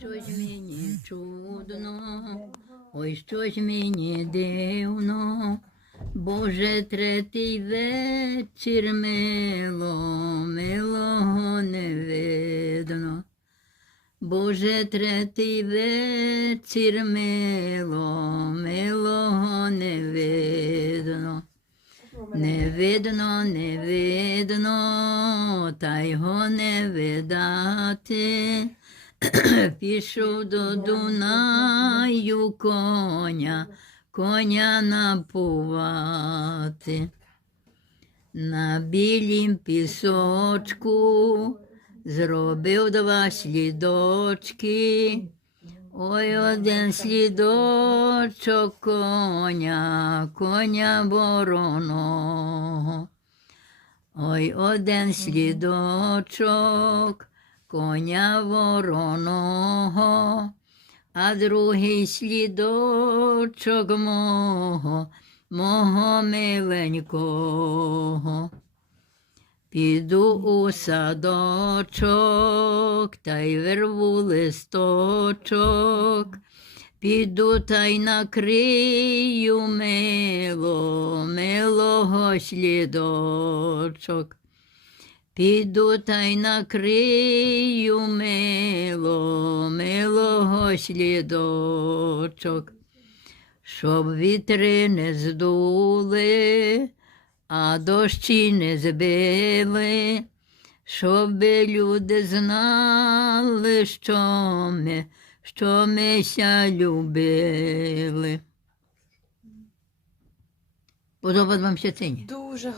щось мені чудно, ой, щось мені дивно. Боже, третій вечір мило, милого не видно. Боже, третій вечір мило, милого не видно. Не видно, не видно, та його не видати. Пішов до Дунаю коня, коня напувати. На білім пісочку зробив два слідочки. Ой, один слідочок коня, коня вороного. Ой, один слідочок коня вороного, а другий слідочок мого, мого миленького. Піду у садочок, та й вирву листочок. Піду та й накрию мило, милого слідочок. Піду та й накрию мило, милого слідочок, щоб вітри не здули, а дощі не збили, щоб люди знали, що ми, що ми ся любили. Подобається вам ще? Дуже